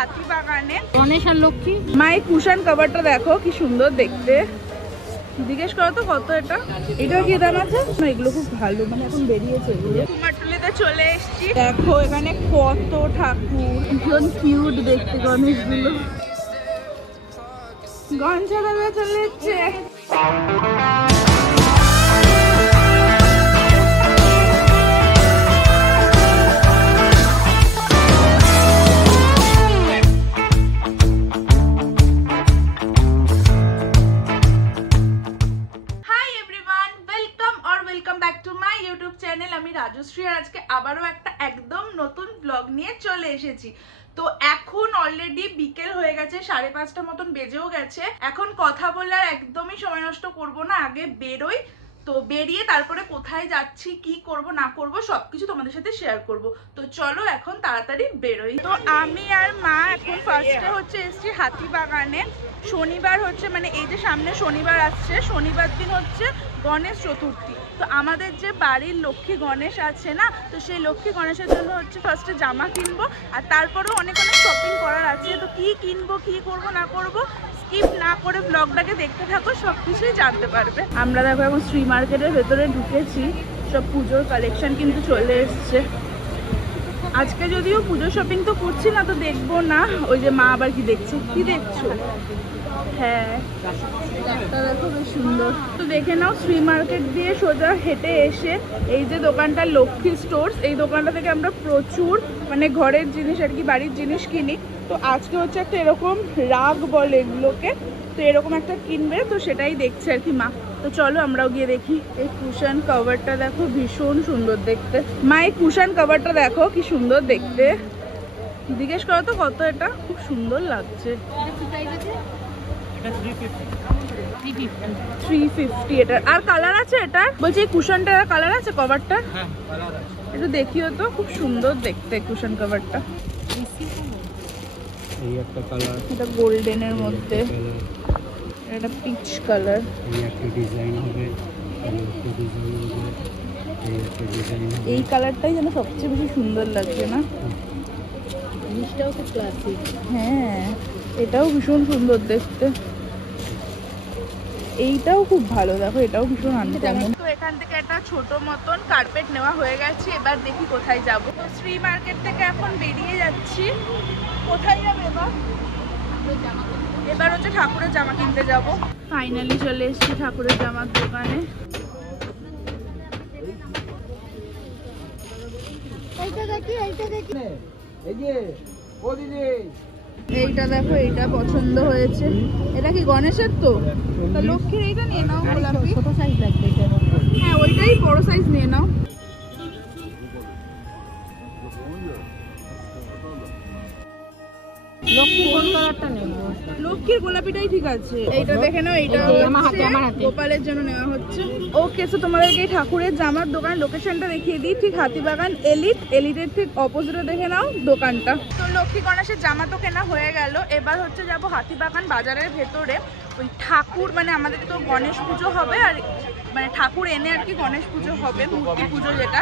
হাতিবাগানে গণেশ আর লক্ষ্মী। মায়ের কুশন কভারটা দেখো কি সুন্দর দেখতে। জিজ্ঞেস করো তো কত এটা? এটা কি দাম আছে? এগুলো খুব ভালো, মানে এখন বেরিয়েছে এগুলো। কুমারটুলিতে চলে এসেছি, দেখো এখানে কত ঠাকুর, ভীষণ কিউট দেখতে গণেশগুলো। গঞ্জা দাদা চলে এসছে। আমি রাজশ্রী আর আজকে আবারও একটা একদম নতুন ব্লগ নিয়ে চলে এসেছি। তো এখন অলরেডি বিকেল হয়ে গেছে, 5:30 মতন বেজেও গেছে। এখন কথা বলার একদমই সময় নষ্ট করব না, আগে বেরোই। তো বেরিয়ে তারপরে কোথায় যাচ্ছি, কি করব না করব সবকিছু তোমাদের সাথে শেয়ার করব। তো চলো এখন তাড়াতাড়ি বেরোই। তো আমি আর মা এখন ফার্স্টে হচ্ছে এসেছি হাতিবাগানে। শনিবার হচ্ছে, মানে এই যে সামনে শনিবার আসছে, শনিবার দিন হচ্ছে গণেশ চতুর্থী। তো আমাদের যে বাড়ির লক্ষ্মী গণেশ আছে না, তো সেই লক্ষ্মী গণেশের জন্য হচ্ছে ফার্স্টে জামা কিনবো, আর তারপরেও অনেক অনেক শপিং করার আছে। তো কি কিনবো, কি করব না করব, স্কিপ না করে ব্লগটাকে দেখতে থাকো, সব কিছুই জানতে পারবে। আমরা দেখো এখন শ্রী মার্কেটের ভেতরে ঢুকেছি, সব পুজোর কালেকশন কিন্তু চলে এসছে। আজকে যদিও পুজো শপিং তো করছি না, তো দেখবো না। ওই যে মা আবার কি দেখছে, কি দেখছো? হ্যাঁ, একটা দেখো বেশ সুন্দর। তো দেখে নাও, শ্রী মার্কেট দিয়ে সোজা হেঁটে এসে এই যে দোকানটা লক্ষ্মী স্টোর্স, এই দোকানটা থেকে আমরা প্রচুর মানে ঘরের জিনিস আর কি, বাড়ির জিনিস কিনি। তো আজকে হচ্ছে একটা এরকম রাগ বলে এগুলোকে, তো এরকম একটা কিনবে, তো সেটাই দেখছে আর কি মা। তো চলো আমরাও গিয়ে দেখি। এই কুশন কভারটা দেখো ভীষণ সুন্দর দেখতে। মা এই কুশন কভারটা দেখো কি সুন্দর দেখতে। জিজ্ঞেস করো তো কত এটা? খুব সুন্দর লাগছে। 350 এটা। আর কালার আছে এটা? বলছি এই কুশনটার কালার আছে, কভারটা? হ্যাঁ, কালার আছে। একটু দেখিও তো, খুব সুন্দর দেখতে কুশন কভারটা। এই একটা কালার, এটা গোল্ডেনের মধ্যে, এটা পিচ কালার। এই একটা ডিজাইন হবে, এই কালারটাই যেন সবচেয়ে বেশি সুন্দর লাগছে না? জিনিসটাও খুব ক্লাসিক। হ্যাঁ, এটাও ভীষণ সুন্দর দেখতে। এইটাও খুব ভালো, দেখো এটাও ভীষণ আনকমন। তো এখান থেকে একটা ছোট মতন কার্পেট নেওয়া হয়ে গেছে, এবার দেখি কোথায় যাব। তো শ্রী মার্কেট থেকে এখন বেরিয়ে যাচ্ছি। কোথায় যাবে এবার? এবার হচ্ছে ঠাকুরের জামা কিনতে যাব। ফাইনালি চলে এসেছি ঠাকুরের জামার দোকানে। এইটা দেখো, এইটা পছন্দ হয়েছে। এটা কি গণেশের? তো লক্ষ্মীর এইটা নিয়ে নাও, গোলাপি। ছোট সাইজ লাগবে এটা। হ্যাঁ, ওইটাই বড় সাইজ নিয়ে নাও। লক্ষ্মীর গোলাপিটাই ঠিক আছে। এইটা দেখে নাও, এইটা গোপালের জন্য নেওয়া হচ্ছে। ওকে, তো তোমাদেরকে এই ঠাকুরের জামার দোকান লোকেশনটা দেখিয়ে দিই। ঠিক হাতিবাগান এলিটের ঠিক অপোজিটে দেখে নাও দোকানটা। তো লক্ষ্মী গণেশের জামা তো কেনা হয়ে গেল, এবার হচ্ছে যাব হাতিবাগান বাজারের ভেতরে। ওই ঠাকুর, মানে আমাদের তো গণেশ পুজো হবে, আর মানে ঠাকুর এনে আর কি গণেশ পুজো হবে, মূর্তি পুজো যেটা।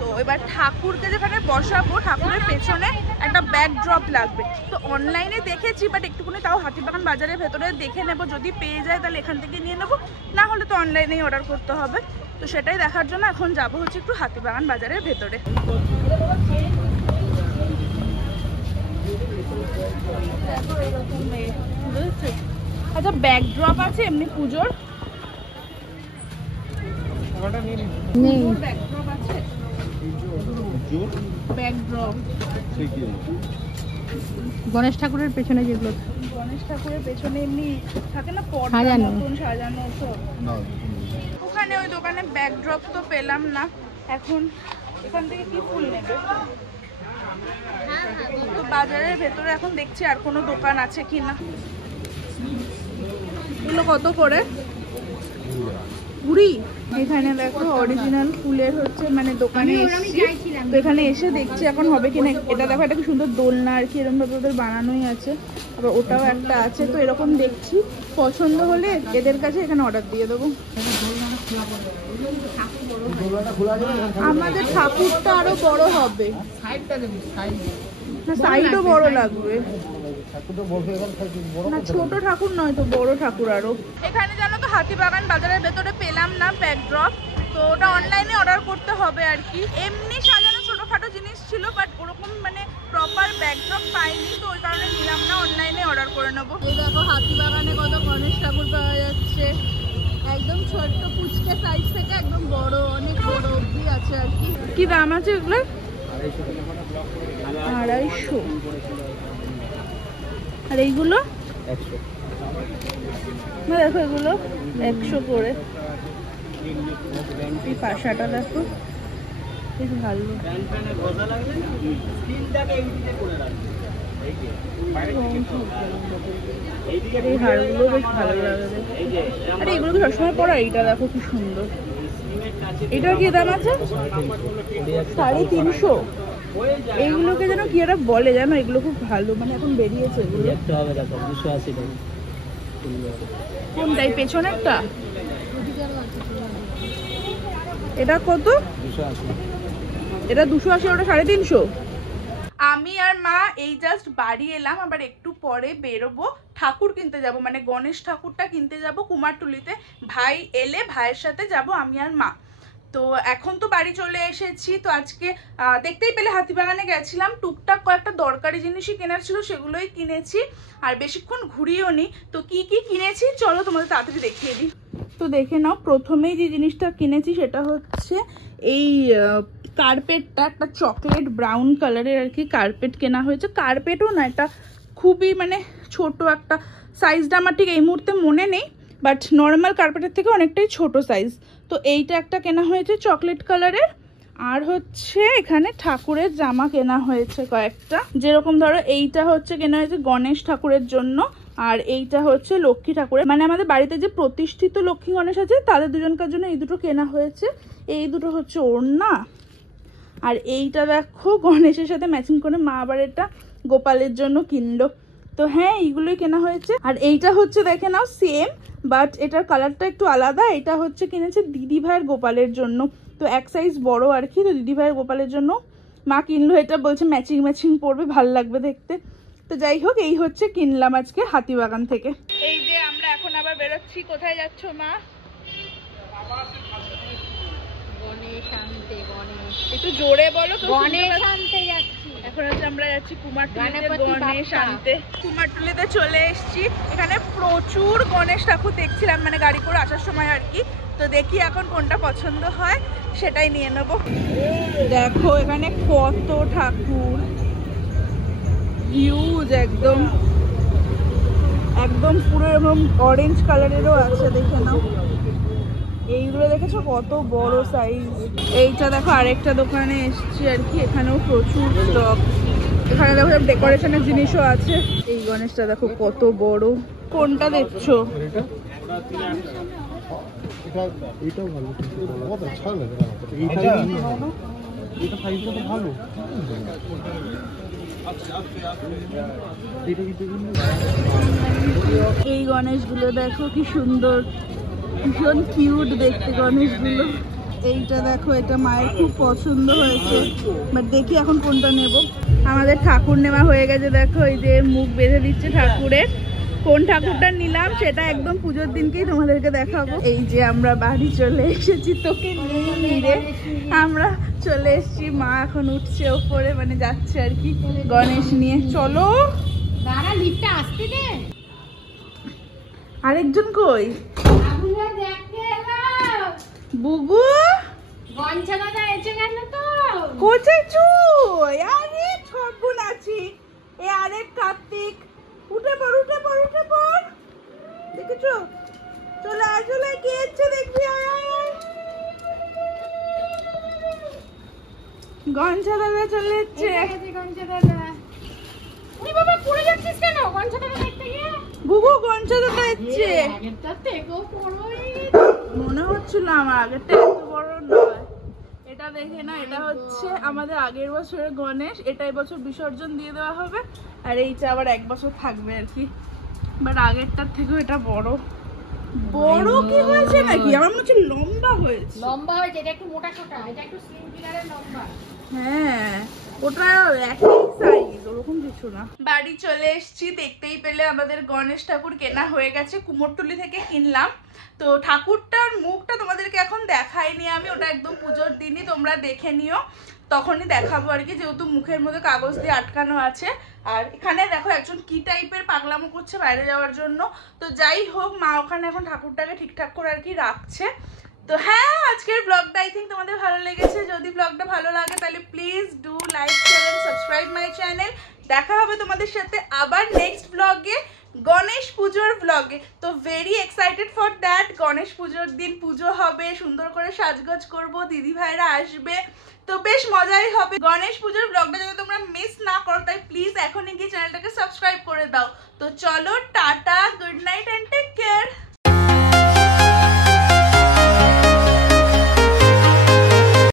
তো এবার ঠাকুরকে যেখানে বসাবো, ঠাকুরের পেছনে একটা ব্যাকড্রপ লাগবে। তো অনলাইনে দেখেছি, বাট একটুখানি তাও হাতিবাগান বাজারের ভেতরে দেখে নেবো, যদি পেয়ে যায় তাহলে এখান থেকে নিয়ে নেবো, না হলে তো অনলাইনেই অর্ডার করতে হবে। তো সেটাই দেখার জন্য এখন যাবো হচ্ছে একটু হাতিবাগান বাজারের ভেতরে। আচ্ছা, ব্যাকড্রপ আছে এমনি পুজোর? ব্যাকড্রপ আছে, ব্যাকড্রপ গণেশ ঠাকুরের পেছনে, যেগুলো গণেশ ঠাকুরের পেছনে এমনি থাকে না পর্দা মতন সাজানো, সব ওখানে। ওই দোকানে ব্যাকড্রপ তো পেলাম না। এখন এখান থেকে কি ফুল নেবে? তো বাজারের ভেতরে এখন দেখছি আর কোনো দোকান আছে কিনা। এগুলো কত করে? 20। এখানে দেখো অরিজিনাল ফুলের হচ্ছে মানে দোকানে এসেছি। তো এখানে এসে দেখছি এখন হবে কিনা। এটা দেখো, এটা কি সুন্দর দোলনা আর কি, এরকম ভাবে ওদের বানানোই আছে। আবার ওটাও একটা আছে। তো এরকম দেখছি, পছন্দ হলে এদের কাছে এখানে অর্ডার দিয়ে দেবো। আমাদের ঠাকুরটা আরো বড় হবে, না সাইডও বড় লাগবে, না ছোট ঠাকুর নয় তো বড় ঠাকুর আরো। এখানে জানো তো হাতিবাগান বাজারের ভেতরে পেলাম না ব্যাকড্রপ, তো ওটা অনলাইনে অর্ডার করতে হবে আর কি। এমনি সাজানো ছোটখাটো জিনিস ছিল, বাট ওরকম মানে প্রপার ব্যাকড্রপ পাইনি, তো ওই কারণে নিলাম না, অনলাইনে অর্ডার করে নেবো। এই দেখো হাতিবাগানে কত গণেশ ঠাকুর পাওয়া যাচ্ছে, একদম ছোট্ট পুচকে সাইজ থেকে একদম বড়, অনেক বড় অবধি আছে আর কি। কি দাম আছে এগুলো? 250। আর এইগুলো 100। না দেখো এগুলো 100 করে। এই পাশাটা দেখো বেশ ভালো, এই হারগুলো বেশ ভালো লাগে। আরে এগুলো তো সবসময় পরা, এইটা দেখো কি সুন্দর। এটা কি দাম আছে? 350। এইগুলোকে যেন কি একটা বলে জানো, এগুলো খুব ভালো, মানে এখন বেরিয়েছে এগুলো। কোনটাই পেছনেরটা? এটা কত? 280। এটা 280, ওটা 350। আমি আর মা এই জাস্ট বাড়ি এলাম, আবার একটু পরে বেরোবো, ঠাকুর কিনতে যাব, মানে গণেশ ঠাকুরটা কিনতে যাব কুমারটুলিতে। ভাই এলে ভাইয়ের সাথে যাব আমি আর মা। তো এখন তো বাড়ি চলে এসেছি। তো আজকে দেখতেই পেলে হাতিবাগানে গেছিলাম, টুকটাক কয়েকটা দরকারি জিনিসই কেনার ছিল, সেগুলোই কিনেছি, আর বেশিক্ষণ ঘুরিও নি। তো কি কি কিনেছি চলো তোমাদের তাড়াতাড়ি দেখিয়ে দিই। তো দেখে নাও, প্রথমেই যে জিনিসটা কিনেছি সেটা হচ্ছে এই কার্পেটটা, একটা চকলেট ব্রাউন কালারের আর কি কার্পেট কেনা হয়েছে। কার্পেটও না, এটা খুবই মানে ছোট একটা, সাইজটা আমার ঠিক এই মুহূর্তে মনে নেই, বাট নর্মাল কার্পেটের থেকে অনেকটাই ছোট সাইজ। তো এইটা একটা কেনা হয়েছে চকলেট কালারের। আর হচ্ছে এখানে ঠাকুরের জামা কেনা হয়েছে কয়েকটা, যেরকম ধরো এইটা হচ্ছে কেনা হয়েছে গণেশ ঠাকুরের জন্য, আর এইটা হচ্ছে লক্ষ্মী ঠাকুরের, মানে আমাদের বাড়িতে যে প্রতিষ্ঠিত লক্ষ্মী গণেশ আছে তাদের দুজনকার জন্য এই দুটো কেনা হয়েছে। এই দুটো হচ্ছে ওড়না, আর এইটা দেখো গণেশের সাথে ম্যাচিং করে মা আবার এটা গোপালের জন্য কিনলো। তো হ্যাঁ এইগুলোই কেনা হয়েছে। আর এইটা হচ্ছে দেখে নাও সেম, বাট এটার কালারটা একটু আলাদা। এটা হচ্ছে কিনেছে দিদি ভাইয়ের গোপালের জন্য, তো এক সাইজ বড় আর কি। তো দিদি ভাইয়ের গোপালের জন্য মা কিনলো এটা, বলছে ম্যাচিং ম্যাচিং পরবে, ভাল লাগবে দেখতে। তো যাই হোক, এই হচ্ছে কিনলাম আজকে হাতিবাগান থেকে। এই যে আমরা এখন আবার বেরোচ্ছি। কোথায় যাচ্ছ মা? গণেশ আনতে। গণেশ একটু জোরে বলো তো। গণেশ আনতে যাচ্ছি। এখন হচ্ছে আমরা যাচ্ছি কুমারটুলিতে গণেশ আনতে। কুমারটুলিতে চলে এসেছি, এখানে প্রচুর গণেশ ঠাকুর দেখছিলাম, মানে গাড়ি করে আসার সময় আর কি। তো দেখি এখন কোনটা পছন্দ হয় সেটাই নিয়ে নেব। দেখো এখানে কত ঠাকুর, হিউজ, একদম একদম পুরো এরকম অরেঞ্জ কালারেরও আছে, দেখে নাও। এইগুলো দেখেছো কত বড় সাইজ। এইটা দেখো আরেকটা দোকানে এসছি আর কি, এখানেও প্রচুর স্টক। এখানে দেখো সব ডেকোরেশনের জিনিসও আছে। এই গণেশটা দেখো কত বড়। কোনটা দেখছো? এই গণেশগুলো দেখো কি সুন্দর, ভীষণ কিউট দেখতে গণেশগুলো। এইটা দেখো, এটা মায়ের খুব পছন্দ হয়েছে, বাট দেখি এখন কোনটা নেব। আমাদের ঠাকুর নেওয়া হয়ে গেছে, দেখো এই যে মুখ বেঁধে দিচ্ছে ঠাকুরের। কোন ঠাকুরটা নিলাম সেটা একদম পুজোর দিনকেই তোমাদেরকে দেখাবো। এই যে আমরা বাড়ি চলে এসেছি, তোকে নিয়ে আমরা চলে এসেছি। মা এখন উঠছে ওপরে, মানে যাচ্ছে আর কি গণেশ নিয়ে। চলো দাঁড়া, লিফটে আসতে দে। আরেকজন কই? বুবু গঞ্জা দাদা এসে গেল তো। কোথায় তুই? আরে ছবুন আছি। এ আরেক কার্তিক, উঠে পড় উঠে পড় উঠে পড়। দেখেছো? চলে আয় চলে আয়, কে এসছে দেখবি। আয় আয় আয়, গঞ্জা দাদা চলে এসছে। গঞ্জা দাদা, ওই বাবা পড়ে যাচ্ছিস কেন? গঞ্জা দাদা দেখতে গিয়ে। বুবু গঞ্জা দাদা এসছে। আগেরটা থেকে বড়ই মনে হচ্ছিল আমার, আগেরটা এত বড় নয়। এটা দেখে না, এটা হচ্ছে আমাদের আগের বছরের গণেশ, এটা এবছর বিসর্জন দিয়ে দেওয়া হবে, আর এইটা আবার 1 বছর থাকবে আর কি। বাট আগেরটার থেকেও এটা বড়। বড় কি হয়েছে নাকি? আমার মনে হচ্ছে লম্বা হয়েছে। লম্বা হয়েছে, এটা একটু মোটা সোটা, এটা একটু স্লিম ফিগারের লম্বা। হ্যাঁ, ওটা একই সাইজ, ওরকম কিছু না। বাড়ি চলে এসেছি, দেখতেই পেলে আমাদের গণেশ ঠাকুর কেনা হয়ে গেছে, কুমোরটুলি থেকে কিনলাম। তো ঠাকুরটার মুখটা তোমাদেরকে এখন দেখাইনি আমি, ওটা একদম পুজোর দিনই তোমরা দেখে নিও, তখনই দেখাবো আর কি, যেহেতু মুখের মধ্যে কাগজ দিয়ে আটকানো আছে। আর এখানে দেখো একজন কি টাইপের পাগলামো করছে বাইরে যাওয়ার জন্য। তো যাই হোক, মা ওখানে এখন ঠাকুরটাকে ঠিকঠাক করে আর কি রাখছে। তো হ্যাঁ, আজকের ব্লগটা আই থিঙ্ক তোমাদের ভালো লেগেছে। যদি ব্লগটা ভালো লাগে তাহলে please do like, share and subscribe my channel. দেখা হবে তোমাদের সাথে আবার নেক্সট ব্লগে, গণেশ পুজোর ব্লগে। তো very excited for that. Ganesh পুজোর দিন পুজো হবে, সুন্দর করে সাজগোজ করব, দিদি ভাইরা আসবে, তো বেশ মজাই হবে। গণেশ পুজোর ব্লগটা যদি তোমরা মিস না করো তাই প্লিজ এখনই গিয়ে চ্যানেলটাকে সাবস্ক্রাইব করে দাও। তো চলো, টাটা, good night and take care.